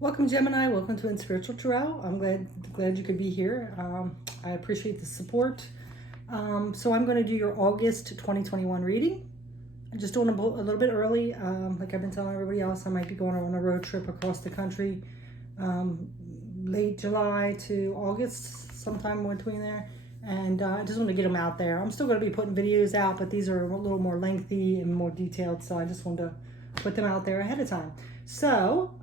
Welcome, Gemini. Welcome to In Spiritual Tarot. I'm glad you could be here. I appreciate the support. So I'm going to do your August 2021 reading. I'm just doing a little bit early. Like I've been telling everybody else, I might be going on a road trip across the country, late July to August, sometime in between there. And I just want to get them out there. I'm still going to be putting videos out, but these are a little more lengthy and more detailed. So I just wanted to put them out there ahead of time. So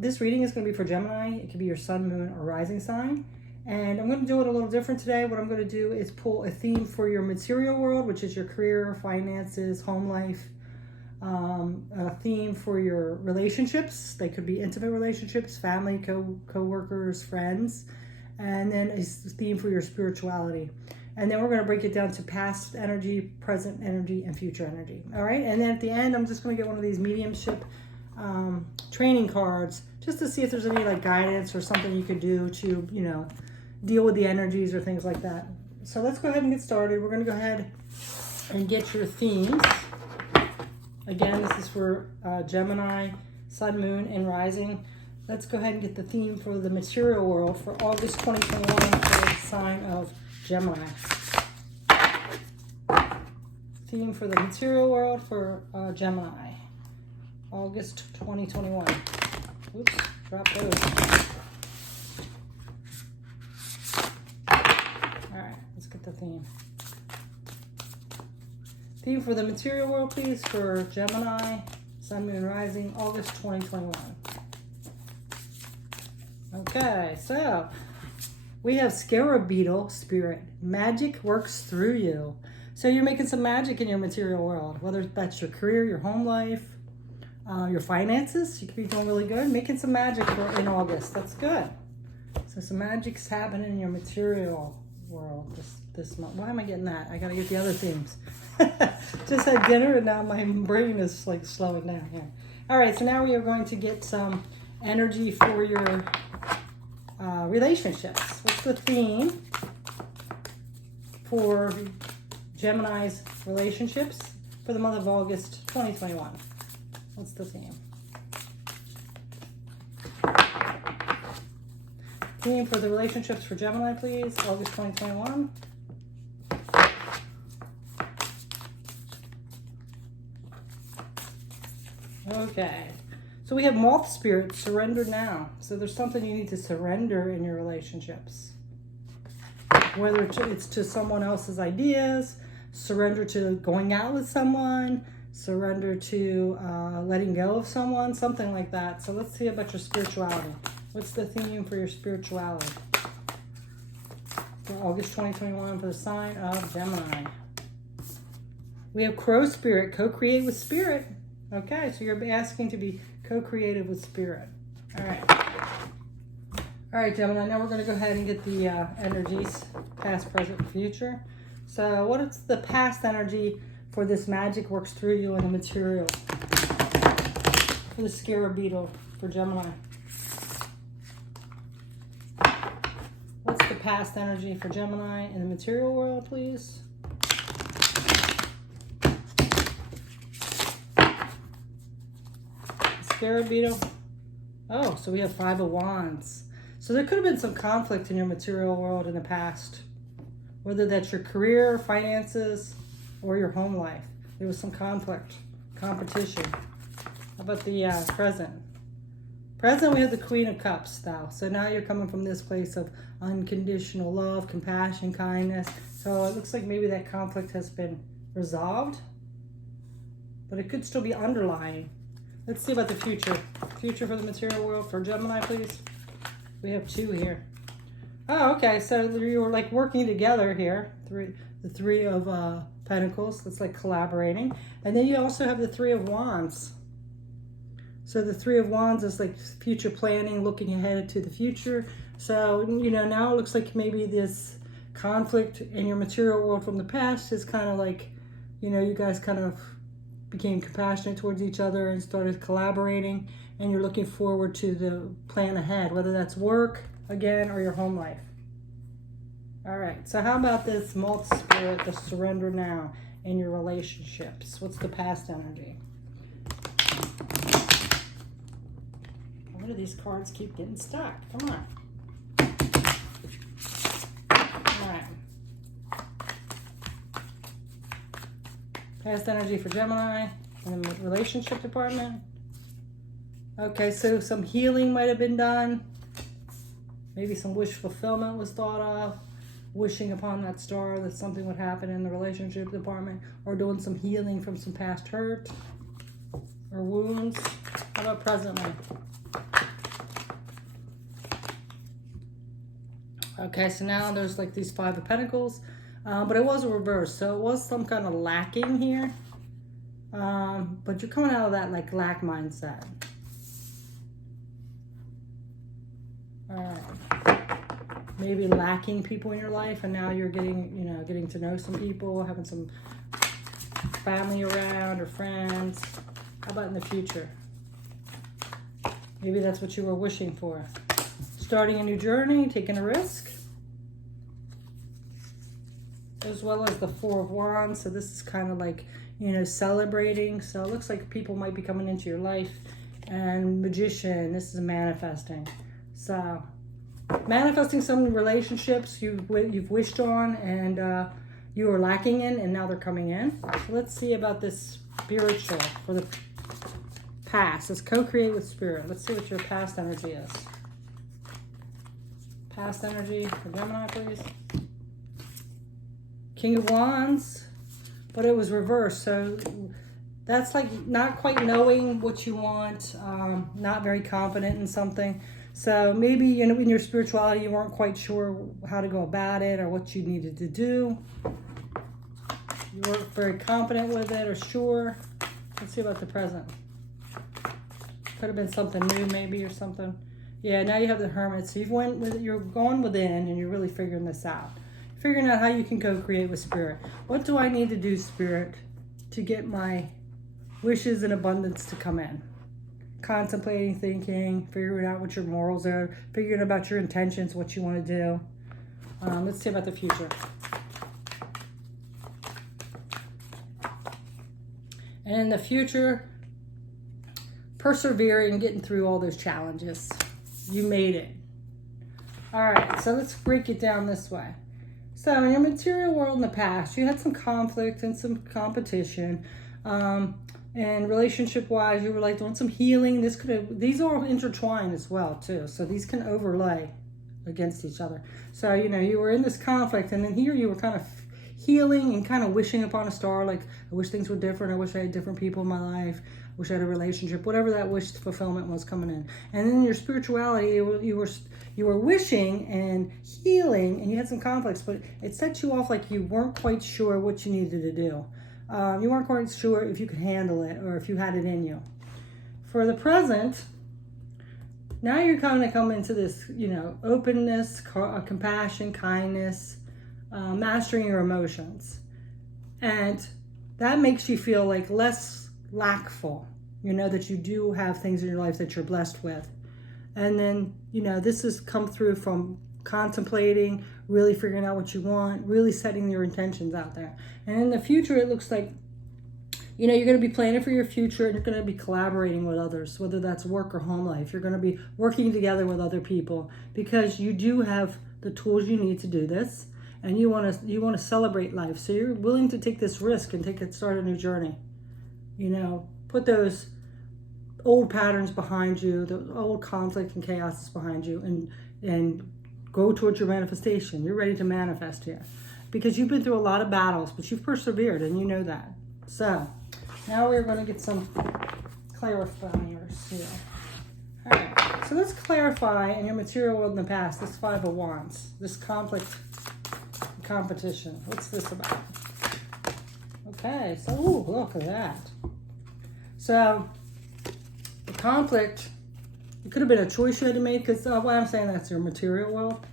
this reading is going to be for Gemini. It could be your sun, moon, or rising sign. And I'm going to do it a little different today. What I'm going to do is pull a theme for your material world, which is your career, finances, home life. A theme for your relationships. They could be intimate relationships, family, co-workers, friends. And then a theme for your spirituality. And then we're going to break it down to past energy, present energy, and future energy. All right. And then at the end, I'm just going to get one of these mediumship training cards just to see if there's any like guidance or something you could do to, deal with the energies or things like that. So let's go ahead and get started. We're going to go ahead and get your themes. Again, this is for Gemini, sun, moon, and rising. Let's go ahead and get the theme for the material world for August 2021 for the sign of Gemini. Theme for the material world for Gemini. August 2021. Oops, drop those. Alright, let's get the theme. Theme for the material world, please, for Gemini, sun, moon, rising, August 2021. Okay, so we have scarab beetle spirit. Magic works through you. So you're making some magic in your material world, whether that's your career, your home life, your finances. You could be doing really good. Making some magic in August. That's good. So some magic's happening in your material world this month. Why am I getting that? I got to get the other themes. Just had dinner and now my brain is like slowing down here. All right, so now we are going to get some energy for your relationships. What's the theme for Gemini's relationships for the month of August 2021? What's the theme? Theme for the relationships for Gemini, please, August 2021. Okay. So we have moth spirit, surrender now. So there's something you need to surrender in your relationships. Whether it's to someone else's ideas, surrender to going out with someone, surrender to letting go of someone, something like that. So let's see about your spirituality. What's the theme for your spirituality for August 2021 for the sign of Gemini? We have crow spirit, co-create with spirit. Okay, so you're asking to be co-creative with spirit. All right, Gemini, now we're going to go ahead and get the energies, past, present, and future. So what is the past energy for this magic works through you in the material? For the scarab beetle for Gemini. What's the past energy for Gemini in the material world, please? Scarab beetle. Oh, so we have 5 of Wands. So there could have been some conflict in your material world in the past. Whether that's your career, finances, or your home life. There was some conflict, competition. How about the present? Present, we have the Queen of Cups now. So now you're coming from this place of unconditional love, compassion, kindness. So it looks like maybe that conflict has been resolved. But it could still be underlying. Let's see about the future. Future for the material world for Gemini, please. We have 2 here. Oh, okay. So you were like working together here. The 3 of Pentacles. That's like collaborating. And then you also have the 3 of Wands. So the 3 of Wands is like future planning, looking ahead to the future. So, now it looks like maybe this conflict in your material world from the past is kind of like, you guys kind of became compassionate towards each other and started collaborating, and you're looking forward to the plan ahead, whether that's work, again, or your home life. All right, so how about this moth spirit, the surrender now in your relationships? What's the past energy? do these cards keep getting stuck? Come on. All right. Past energy for Gemini in the relationship department. Okay, so some healing might have been done. Maybe some wish fulfillment was thought of. Wishing upon that star that something would happen in the relationship department, or doing some healing from some past hurt or wounds. How about presently? Okay, so now there's like these 5 of Pentacles, but it was a reverse, so it was some kind of lacking here. But you're coming out of that like lack mindset. All right. Maybe lacking people in your life, and now you're getting to know some people, having some family around or friends. How about in the future? Maybe that's what you were wishing for. Starting a new journey, taking a risk. As well as the 4 of Wands. So this is kind of like, celebrating. So it looks like people might be coming into your life. And Magician, this is manifesting. So manifesting some relationships you've wished on and you were lacking in, and now they're coming in. So let's see about this spiritual for the past. Let's co-create with spirit. Let's see what your past energy is. Past energy for Gemini, please. King of Wands, but it was reversed. So that's like not quite knowing what you want, not very confident in something. So maybe in your spirituality, you weren't quite sure how to go about it or what you needed to do. You weren't very confident with it or sure. Let's see about the present. Could have been something new maybe or something. Yeah, now you have the Hermit. So you're going within and you're really figuring this out. Figuring out how you can co-create with Spirit. What do I need to do, Spirit, to get my wishes and abundance to come in? Contemplating, thinking, figuring out what your morals are, figuring about your intentions, what you want to do. Let's see about the future. And in the future, persevering, getting through all those challenges. You made it. All right, so let's break it down this way. So in your material world in the past, you had some conflict and some competition. And relationship-wise, you were like doing some healing. These are intertwined as well too. So these can overlay against each other. So you were in this conflict, and then here you were kind of healing and kind of wishing upon a star. Like, I wish things were different. I wish I had different people in my life. I wish I had a relationship. Whatever that wish fulfillment was coming in. And then your spirituality, you were wishing and healing, and you had some conflicts, but it set you off like you weren't quite sure what you needed to do. You weren't quite sure if you could handle it or if you had it in you. For the present, now you're kind of coming into this, openness, compassion, kindness, mastering your emotions. And that makes you feel like less lackful. That you do have things in your life that you're blessed with. And then, this has come through from contemplating, really figuring out what you want, really setting your intentions out there. And in the future, it looks like, you're going to be planning for your future, and you're going to be collaborating with others, whether that's work or home life. You're going to be working together with other people because you do have the tools you need to do this, and you want to celebrate life. So you're willing to take this risk and start a new journey. Put those old patterns behind you, the old conflict and chaos is behind you, and go towards your manifestation. You're ready to manifest here because you've been through a lot of battles, but you've persevered, and you know that. So now we're going to get some clarifiers here. All right, so let's clarify in your material world in the past, this 5 of Wands, this conflict, competition. What's this about? Okay, so look at that. So the conflict, it could have been a choice you had to make, because what I'm saying, that's your material world.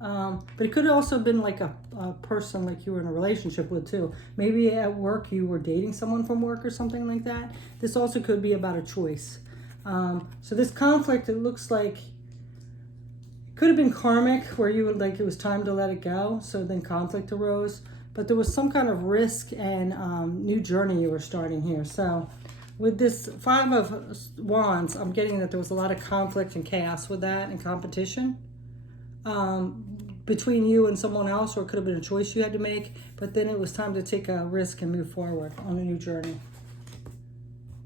But it could have also been like a person like you were in a relationship with too. Maybe at work you were dating someone from work or something like that. This also could be about a choice. So this conflict, it looks like it could have been karmic, where you would it was time to let it go. So then conflict arose. But there was some kind of risk and new journey you were starting here. So With this Five of Wands, I'm getting that there was a lot of conflict and chaos with that and competition between you and someone else, or it could have been a choice you had to make, but then it was time to take a risk and move forward on a new journey.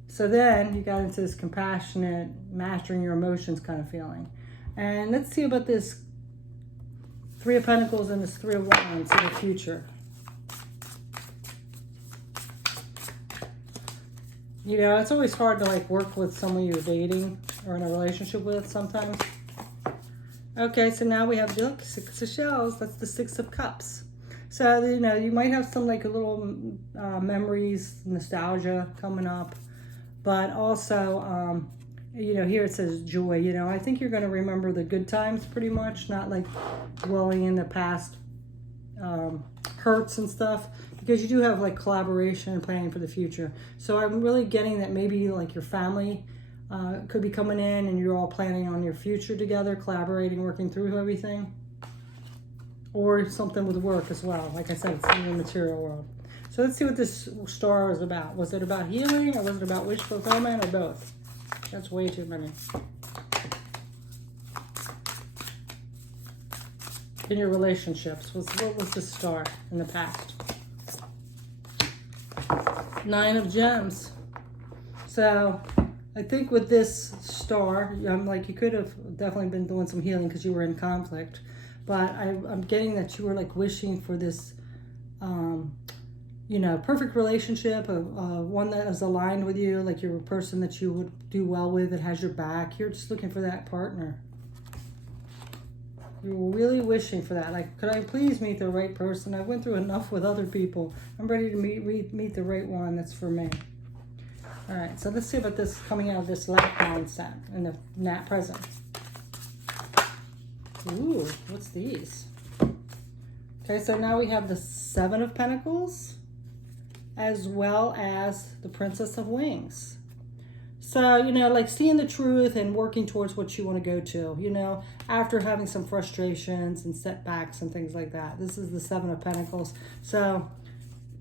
So then you got into this compassionate, mastering your emotions kind of feeling. And let's see about this Three of Pentacles and this Three of Wands in the future. You know, it's always hard to like work with someone you're dating or in a relationship with sometimes. Okay, so now we have the Six of Shells. That's the Six of Cups. So, you know, you might have some like a little memories, nostalgia coming up. But also, you know, here it says joy. You know, I think you're going to remember the good times pretty much, not like dwelling in the past hurts and stuff, because you do have like collaboration and planning for the future. So I'm really getting that maybe like your family could be coming in and you're all planning on your future together, collaborating, working through everything. Or something with work as well. Like I said, it's in the material world. So let's see what this star was about. Was it about healing, or was it about wish fulfillment, or both? That's way too many. In your relationships, what was the star in the past? Nine of Gems. So I think with this star, like you could have definitely been doing some healing because you were in conflict. But I'm getting that you were like wishing for this, you know, perfect relationship, one that is aligned with you, like you're a person that you would do well with, that has your back. You're just looking for that partner. You're really wishing for that. Like, could I please meet the right person? I went through enough with other people. I'm ready to meet the right one that's for me. All right, so let's see about this coming out of this lack mindset in the present. Ooh, what's these? Okay, so now we have the Seven of Pentacles as well as the Princess of Wings. So, you know, like seeing the truth and working towards what you want to go to, you know, after having some frustrations and setbacks and things like that. This is the Seven of Pentacles. So,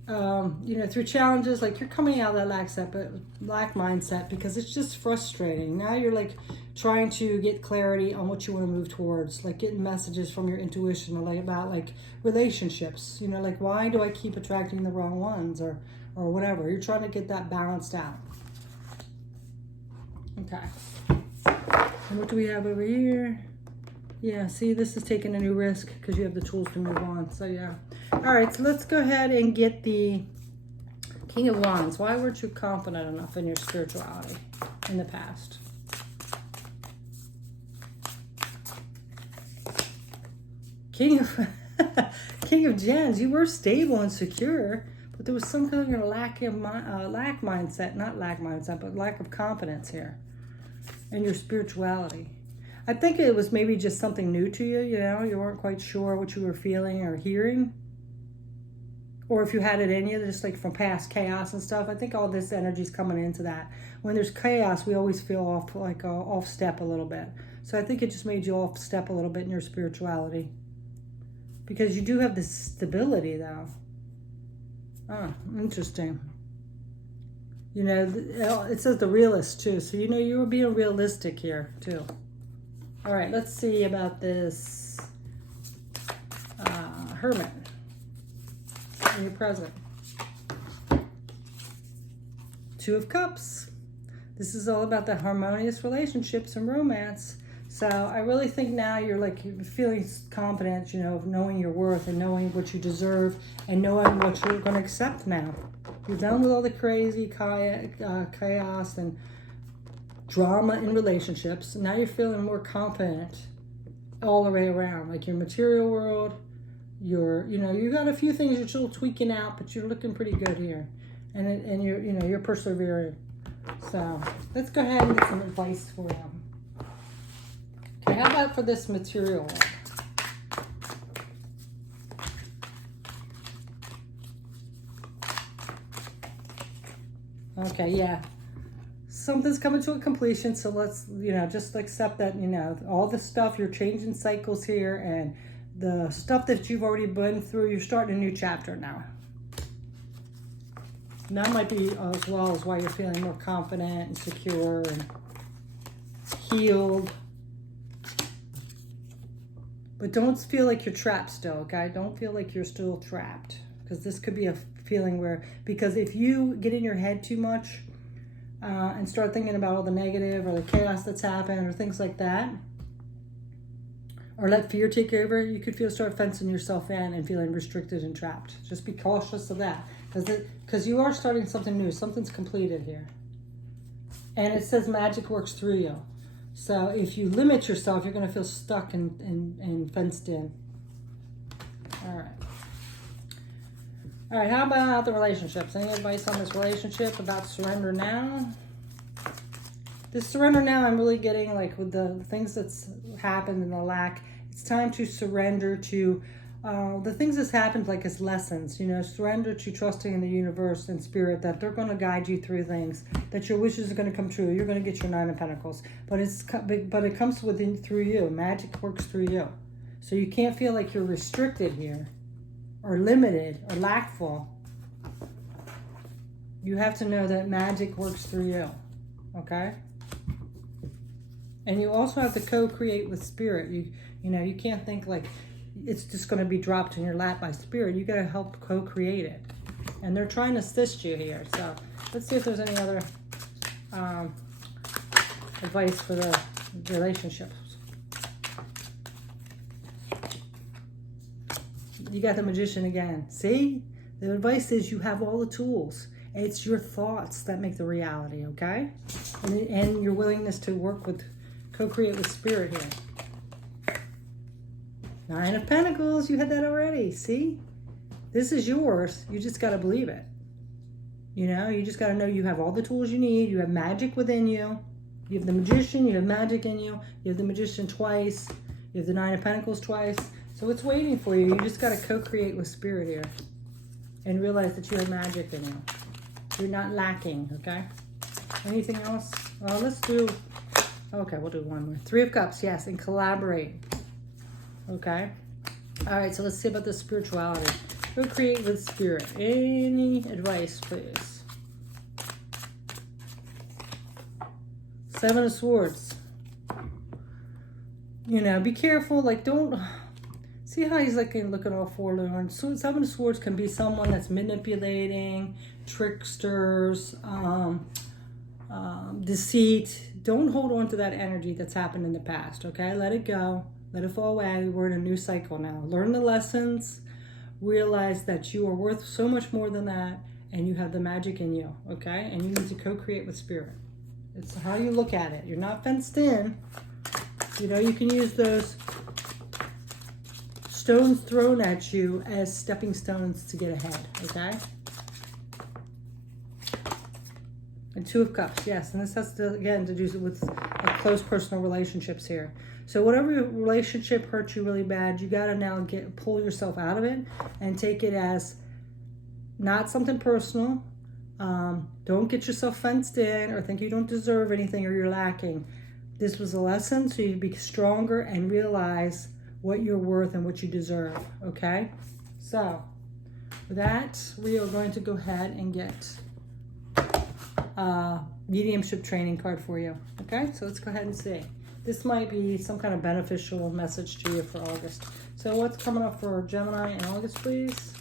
you know, through challenges, like you're coming out of that lack mindset because it's just frustrating. Now you're like trying to get clarity on what you want to move towards, like getting messages from your intuition, like about like relationships, you know, like why do I keep attracting the wrong ones, or whatever. You're trying to get that balanced out. Okay. And what do we have over here? Yeah, see, this is taking a new risk because you have the tools to move on. So yeah. All right, so let's go ahead and get the King of Wands. Why weren't you confident enough in your spirituality in the past? King of Gens. You were stable and secure, but there was some kind of lack mindset, not lack mindset, but lack of confidence here in your spirituality. I think it was maybe just something new to you, you know, you weren't quite sure what you were feeling or hearing. Or if you had it in you, just like from past chaos and stuff. I think all this energy is coming into that. When there's chaos, we always feel off step a little bit. So I think it just made you off step a little bit in your spirituality. Because you do have this stability, though. Oh, interesting. You know, it says the realist, too. So, you know, you were being realistic here, too. All right, let's see about this Hermit in your present. Two of Cups. This is all about the harmonious relationships and romance. So I really think now you're feeling confident, you know, of knowing your worth and knowing what you deserve and knowing what you're going to accept now. You're done with all the crazy chaos and drama in relationships. Now you're feeling more confident all the way around, like your material world. You got a few things you're still tweaking out, but you're looking pretty good here, and you're persevering. So let's go ahead and get some advice for you. Okay, how about for this material one? Okay, yeah. Something's coming to a completion, so let's, just accept that, all the stuff, you're changing cycles here, and the stuff that you've already been through, you're starting a new chapter now. And that might be as well as why you're feeling more confident and secure and healed. But don't feel like you're trapped still, okay? Don't feel like you're still trapped. Because this could be a feeling where, because if you get in your head too much and start thinking about all the negative or the chaos that's happened or things like that, or let fear take over, you could start fencing yourself in and feeling restricted and trapped. Just be cautious of that. Because you are starting something new. Something's completed here. And it says magic works through you. So if you limit yourself, you're going to feel stuck and fenced in. All right. All right, how about the relationships? Any advice on this relationship about surrender now? This surrender now, I'm really getting like with the things that's happened and the lack, it's time to surrender to the things that's happened like as lessons, surrender to trusting in the universe and spirit that they're going to guide you through things, that your wishes are going to come true. You're going to get your 9 of Pentacles, but it comes through you. Magic works through you. So you can't feel like you're restricted here or limited or lackful. You have to know that magic works through you, okay? And you also have to co-create with spirit. You can't think like it's just going to be dropped in your lap by spirit. You got to help co-create it. And they're trying to assist you here. So let's see if there's any other advice for the relationships. You got the Magician again. See? The advice is you have all the tools. It's your thoughts that make the reality, okay? And your willingness to work with, co-create with spirit here. 9 of Pentacles, you had that already. See? This is yours. You just got to believe it. You just got to know you have all the tools you need. You have magic within you. You have the Magician, you have magic in you. You have the Magician twice. You have the 9 of Pentacles twice. So it's waiting for you. You just got to co-create with spirit here. And realize that you have magic in you. You're not lacking, okay? Anything else? Well, let's do... Okay, we'll do one more. 3 of Cups, yes, and collaborate. Okay? All right, so let's see about the spirituality. Co-create with spirit. Any advice, please? 7 of Swords. Be careful. Like, don't... See how he's like looking all forlorn. So 7 of Swords can be someone that's manipulating, tricksters, deceit. Don't hold on to that energy that's happened in the past, okay? Let it go. Let it fall away. We're in a new cycle now. Learn the lessons. Realize that you are worth so much more than that, and you have the magic in you, okay? And you need to co-create with spirit. It's how you look at it. You're not fenced in. You can use those stones thrown at you as stepping stones to get ahead, okay? And 2 of Cups, yes. And this has to, again, to do with close personal relationships here. So whatever relationship hurt you really bad, you got to now pull yourself out of it and take it as not something personal. Don't get yourself fenced in or think you don't deserve anything or you're lacking. This was a lesson so you be stronger and realize what you're worth and what you deserve, okay? So, with that, we are going to go ahead and get a mediumship training card for you, okay? So let's go ahead and see. This might be some kind of beneficial message to you for August. So what's coming up for Gemini in August, please?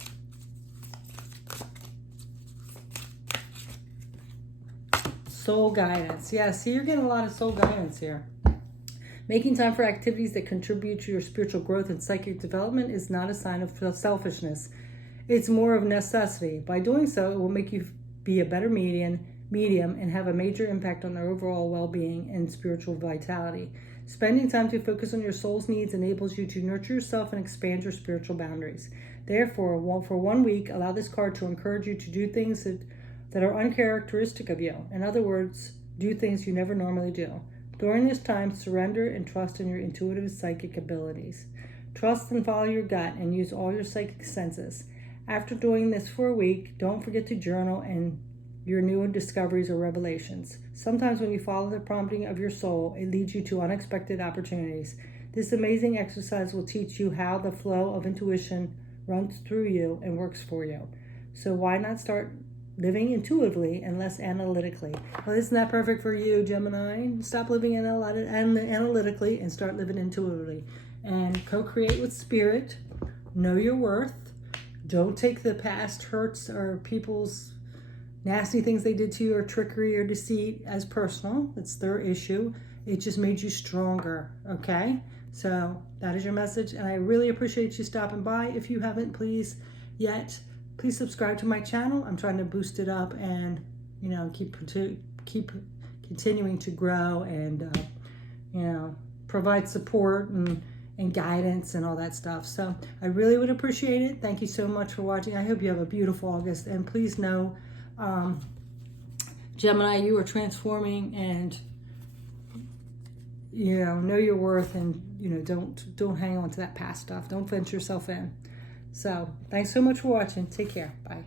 Soul guidance. Yeah, see, you're getting a lot of soul guidance here. Making time for activities that contribute to your spiritual growth and psychic development is not a sign of selfishness. It's more of necessity. By doing so, it will make you be a better medium and have a major impact on their overall well-being and spiritual vitality. Spending time to focus on your soul's needs enables you to nurture yourself and expand your spiritual boundaries. Therefore, for 1 week, allow this card to encourage you to do things that are uncharacteristic of you. In other words, do things you never normally do. During this time, surrender and trust in your intuitive psychic abilities. Trust and follow your gut and use all your psychic senses. After doing this for a week, don't forget to journal and your new discoveries or revelations. Sometimes when you follow the prompting of your soul, it leads you to unexpected opportunities. This amazing exercise will teach you how the flow of intuition runs through you and works for you. So why not start living intuitively and less analytically. Well, isn't that perfect for you, Gemini? Stop living analytically and start living intuitively. And co-create with spirit. Know your worth. Don't take the past hurts or people's nasty things they did to you or trickery or deceit as personal. It's their issue. It just made you stronger, okay? So that is your message, and I really appreciate you stopping by. If you haven't, please subscribe to my channel. I'm trying to boost it up and, you know, keep continuing to grow and, you know, provide support and guidance and all that stuff. So I really would appreciate it. Thank you so much for watching. I hope you have a beautiful August, and please know, Gemini, you are transforming, and you know your worth, and you know don't hang on to that past stuff. Don't fence yourself in. So thanks so much for watching. Take care. Bye.